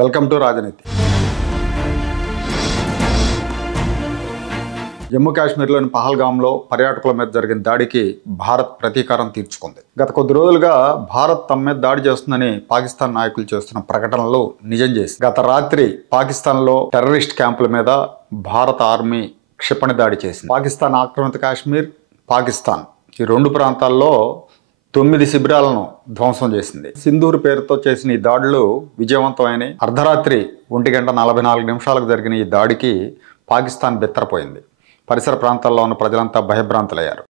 Welcome to రాజనీతి. జమ్మూ కాశ్మీర్లోని పహల్గామ్లో పర్యాటకుల మీద జరిగిన దాడికి భారత్ ప్రతీకారం తీర్చుకుంది. గత కొద్ది రోజులుగా భారత్ తమ మీద దాడి చేస్తుందని పాకిస్తాన్ నాయకులు చేస్తున్న ప్రకటనలు నిజం చేసి గత రాత్రి పాకిస్తాన్లో టెర్రరిస్ట్ క్యాంపుల మీద భారత ఆర్మీ క్షిపణి దాడి చేసింది. పాకిస్తాన్ ఆక్రమిత కాశ్మీర్, పాకిస్తాన్ ఈ రెండు ప్రాంతాల్లో 9 శిబిరాలను ధ్వంసం చేసింది. సింధూర్ పేరుతో చేసిన ఈ దాడులు విజయవంతమైన అర్ధరాత్రి 1:44 జరిగిన ఈ దాడికి పాకిస్తాన్ బెత్తరపోయింది. పరిసర ప్రాంతాల్లో ఉన్న ప్రజలంతా భయభ్రాంతులయ్యారు.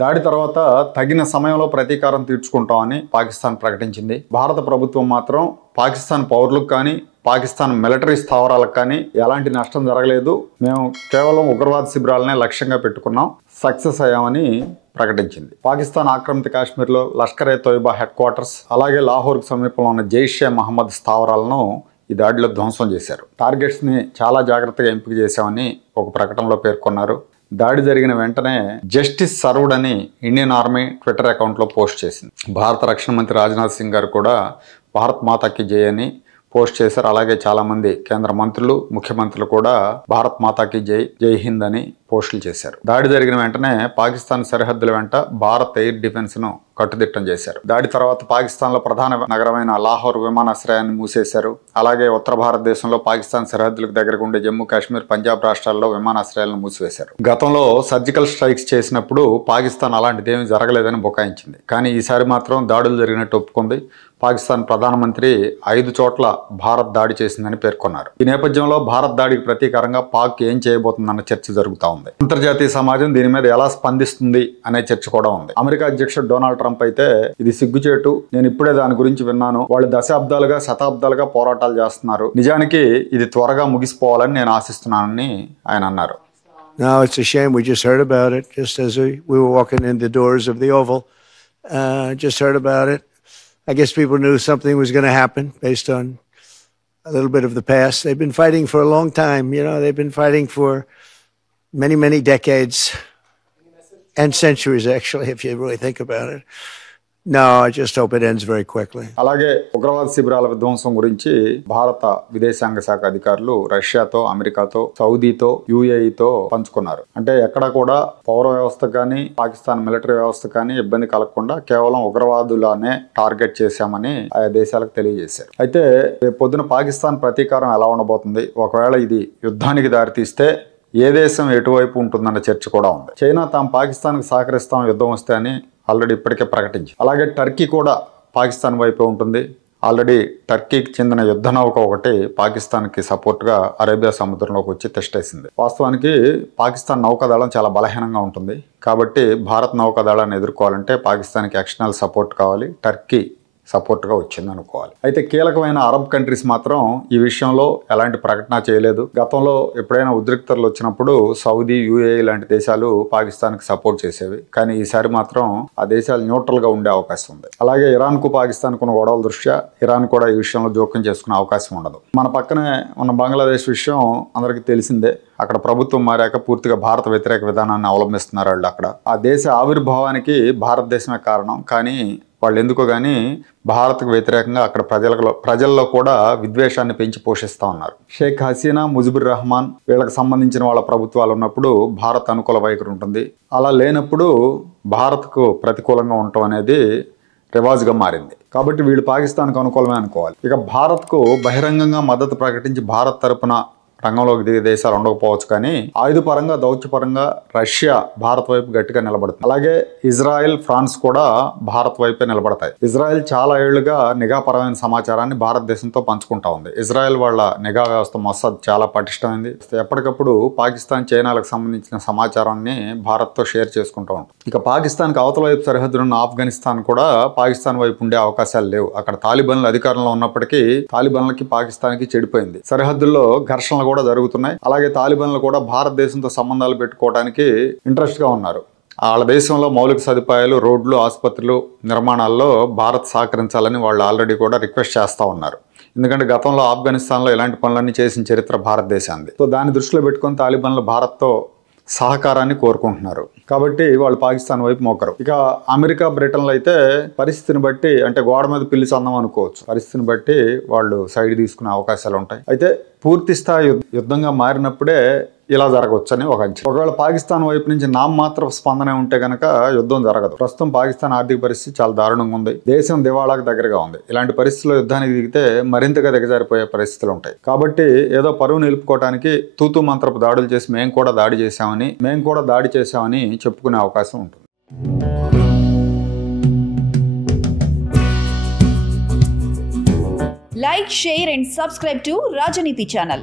దాడి తర్వాత తగిన సమయంలో ప్రతీకారం తీర్చుకుంటామని పాకిస్తాన్ ప్రకటించింది. భారత ప్రభుత్వం మాత్రం పాకిస్తాన్ పౌరులకు కానీ పాకిస్తాన్ మిలిటరీ స్థావరాలకు కానీ ఎలాంటి నష్టం జరగలేదు, మేము కేవలం ఉగ్రవాద శిబిరాలనే లక్ష్యంగా పెట్టుకున్నాం, సక్సెస్ అయ్యామని ప్రకటించింది. పాకిస్తాన్ ఆక్రమిత కాశ్మీర్లో లష్కర్-ఏ-తోయిబా హెడ్ క్వార్టర్స్, అలాగే లాహోర్కు సమీపంలో ఉన్న జైషే మహమ్మద్ స్థావరాలను ఈ దాడిలో ధ్వంసం చేశారు. టార్గెట్స్ని చాలా జాగ్రత్తగా ఎంపిక చేశామని ఒక ప్రకటనలో పేర్కొన్నారు. దాడి జరిగిన వెంటనే జస్టిస్ సర్వ్డ్ అని ఇండియన్ ఆర్మీ ట్విట్టర్ అకౌంట్లో పోస్ట్ చేసింది. భారత రక్షణ మంత్రి రాజ్నాథ్ సింగ్ గారు కూడా భారత్ మాతాకి జై అని పోస్ట్ చేశారు. అలాగే చాలామంది కేంద్ర మంత్రులు, ముఖ్యమంత్రులు కూడా భారత్ మాతాకి జై, జై హింద్ అని పోస్టులు చేశారు. దాడి జరిగిన వెంటనే పాకిస్తాన్ సరిహద్దుల వెంట భారత్ ఎయిర్ డిఫెన్స్ను కట్టుదిట్టం చేశారు. దాడి తర్వాత పాకిస్తాన్లో ప్రధాన నగరమైన లాహోర్ విమానాశ్రయాన్ని మూసేశారు. అలాగే ఉత్తర భారతదేశంలో పాకిస్తాన్ సరిహద్దులకు దగ్గరకు ఉండే జమ్మూ కాశ్మీర్, పంజాబ్ రాష్ట్రాల్లో విమానాశ్రయాలను మూసివేశారు. గతంలో సర్జికల్ స్ట్రైక్స్ చేసినప్పుడు పాకిస్తాన్ అలాంటిదేమీ జరగలేదని బుకాయించింది. కానీ ఈసారి మాత్రం దాడులు జరిగినట్టు ఒప్పుకుంది. పాకిస్తాన్ ప్రధానమంత్రి 5 చోట్ల భారత్ దాడి చేసిందని పేర్కొన్నారు. ఈ నేపథ్యంలో భారత్ దాడికి ప్రతీకారంగా పాక్ ఏం చేయబోతుందన్న చర్చ జరుగుతూ ఉంది. అంతర్జాతీయ సమాజం దీని మీద ఎలా స్పందిస్తుంది అనే చర్చ కూడా ఉంది. అమెరికా అధ్యక్షుడు డొనాల్డ్ ట్రంప్ అయితే ఇది సిగ్గుచేటు, నేను ఇప్పుడే దాని గురించి విన్నాను, వాళ్ళు దశాబ్దాలుగా శతాబ్దాలుగా పోరాటాలు చేస్తున్నారు, నిజానికి ఇది త్వరగా ముగిసిపోవాలని నేను ఆశిస్తున్నానని ఆయన అన్నారు. No, it's a shame. We just heard about it just as we were walking in the doors of the Oval. Just heard about it. I guess people knew something was going to happen based on a little bit of the past. They've been fighting for a long time. You know, they've been fighting for many, many decades and centuries, actually, if you really think about it. No, I just hope it ends very quickly. అలాగే ఉగ్రవాద శిబిరాల విధ్వంసం గురించి భారత విదేశాంగ శాఖ అధికారులు రష్యాతో, అమెరికాతో, సౌదీతో, యుఏఈతో పంచుకున్నారు. అంటే ఎక్కడ కూడా పౌర వ్యవస్థ కానీ పాకిస్తాన్ మిలిటరీ వ్యవస్థ కానీ ఇబ్బంది కలగకుండా కేవలం ఉగ్రవాదులనే టార్గెట్ చేశామని ఆయా దేశాలకు తెలియజేశారు. అయితే రేపు పొద్దున పాకిస్తాన్ ప్రతీకారం ఎలా ఉండబోతుంది, ఒకవేళ ఇది యుద్ధానికి దారితీస్తే ఏ దేశం ఎటువైపు ఉంటుందన్న చర్చ కూడా ఉంది. చైనా తాము పాకిస్తాన్కి సహకరిస్తాం యుద్ధం వస్తే అని ఆల్రెడీ ఇప్పటికే ప్రకటించింది. అలాగే టర్కీ కూడా పాకిస్తాన్ వైపే ఉంటుంది. ఆల్రెడీ టర్కీకి చెందిన యుద్ధ నౌక ఒకటి పాకిస్తాన్కి సపోర్ట్గా అరేబియా సముద్రంలోకి వచ్చి తెస్టేసింది. వాస్తవానికి పాకిస్తాన్ నౌకాదళం చాలా బలహీనంగా ఉంటుంది. కాబట్టి భారత్ నౌకాదళాన్ని ఎదుర్కోవాలంటే పాకిస్తాన్కి ఎక్స్టర్నల్ సపోర్ట్ కావాలి, టర్కీ సపోర్ట్గా వచ్చింది అనుకోవాలి. అయితే కీలకమైన అరబ్ కంట్రీస్ మాత్రం ఈ విషయంలో ఎలాంటి ప్రకటన చేయలేదు. గతంలో ఎప్పుడైనా ఉద్రిక్తతలు వచ్చినప్పుడు సౌదీ, యుఏఈ లాంటి దేశాలు పాకిస్తాన్కి సపోర్ట్ చేసేవి. కానీ ఈసారి మాత్రం ఆ దేశాలు న్యూట్రల్గా ఉండే అవకాశం ఉంది. అలాగే ఇరాన్కు పాకిస్తాన్కు ఉన్న గొడవల దృష్ట్యా ఇరాన్ కూడా ఈ విషయంలో జోక్యం చేసుకునే అవకాశం ఉండదు. మన పక్కనే ఉన్న బంగ్లాదేశ్ విషయం అందరికీ తెలిసిందే. అక్కడ ప్రభుత్వం మారాక పూర్తిగా భారత వ్యతిరేక విధానాన్ని అవలంబిస్తున్నారు వాళ్ళు. అక్కడ ఆ దేశ ఆవిర్భావానికి భారతదేశమే కారణం. కానీ వాళ్ళు ఎందుకో కానీ భారత్కు వ్యతిరేకంగా అక్కడ ప్రజల్లో కూడా విద్వేషాన్ని పెంచి పోషిస్తూ ఉన్నారు. షేక్ హసీనా, ముజిబుర్ రెహమాన్ వీళ్ళకి సంబంధించిన వాళ్ళ ప్రభుత్వాలు ఉన్నప్పుడు భారత్ అనుకూల వైఖరి ఉంటుంది. అలా లేనప్పుడు భారత్కు ప్రతికూలంగా ఉండటం అనేది రివాజ్గా మారింది. కాబట్టి వీళ్ళు పాకిస్తాన్కు అనుకూలమే అనుకోవాలి. ఇక భారత్కు బహిరంగంగా మద్దతు ప్రకటించి భారత్ తరపున రంగంలోకి దిగే దేశాలు ఉండకపోవచ్చు, కానీ ఆయుధ పరంగా దౌత్యపరంగా రష్యా భారత్ వైపు గట్టిగా నిలబడుతుంది. అలాగే ఇజ్రాయెల్, ఫ్రాన్స్ కూడా భారత్ వైపే నిలబడతాయి. ఇజ్రాయెల్ చాలా ఏళ్లుగా నిఘాపరమైన సమాచారాన్ని భారతదేశంతో పంచుకుంటా ఉంది. ఇజ్రాయెల్ వాళ్ళ నిఘా వ్యవస్థ మొసాద్ చాలా పటిష్టమైంది. ఎప్పటికప్పుడు పాకిస్తాన్, చైనాలకు సంబంధించిన సమాచారాన్ని భారత్తో షేర్ చేసుకుంటూ ఉంటుంది. ఇక పాకిస్తాన్కి అవతల వైపు సరిహద్దునున్న ఆఫ్ఘనిస్తాన్ కూడా పాకిస్తాన్ వైపు ఉండే అవకాశాలు లేవు. అక్కడ తాలిబాన్లు అధికారంలో ఉన్నప్పటికీ తాలిబాన్లకి పాకిస్తాన్కి చెడిపోయింది. సరిహద్దుల్లో ఘర్షణలు కూడా జరుగుతున్నాయి. అలాగే తాలిబాన్లు కూడా భారతదేశంతో సంబంధాలు పెట్టుకోవడానికి ఇంట్రెస్ట్ గా ఉన్నారు. వాళ్ళ దేశంలో మౌలిక సదుపాయాలు, రోడ్లు, ఆసుపత్రులు నిర్మాణాల్లో భారత్ సహకరించాలని వాళ్ళు ఆల్రెడీ కూడా రిక్వెస్ట్ చేస్తూ ఉన్నారు. ఎందుకంటే గతంలో ఆఫ్ఘనిస్తాన్లో ఇలాంటి పనులన్నీ చేసిన చరిత్ర భారతదేశానికి. సో దాన్ని దృష్టిలో పెట్టుకొని తాలిబాన్లు భారత్తో సహకారాన్ని కోరుకుంటున్నారు. కాబట్టి వాళ్ళు పాకిస్తాన్ వైపు మోకరు. ఇక అమెరికా, బ్రిటన్లో అయితే పరిస్థితిని బట్టి, అంటే గోడ మీద పిల్లి చందం అనుకోవచ్చు, పరిస్థితిని బట్టి వాళ్ళు సైడ్ తీసుకునే అవకాశాలు ఉంటాయి. అయితే పూర్తి స్థాయి యుద్ధంగా మారినప్పుడే ఇలా జరగవచ్చు అని ఒక అంచనా. ఒకవేళ పాకిస్తాన్ వైపు నుంచి నామమాత్ర స్పందన ఉంటే కనుక యుద్ధం జరగదు. ప్రస్తుతం పాకిస్తాన్ ఆర్థిక పరిస్థితి చాలా దారుణంగా ఉంది. దేశం దివాళాకు దగ్గరగా ఉంది. ఇలాంటి పరిస్థితుల్లో యుద్ధానికి దిగితే మరింతగా దిగజారిపోయే పరిస్థితులు ఉంటాయి. కాబట్టి ఏదో పరువు నిలుపుకోవడానికి తూతూ మంత్రపు దాడులు చేసి మేము కూడా దాడి చేశామని చెప్పుకునే అవకాశం ఉంటుంది. Like, share and subscribe to Rajaniti channel.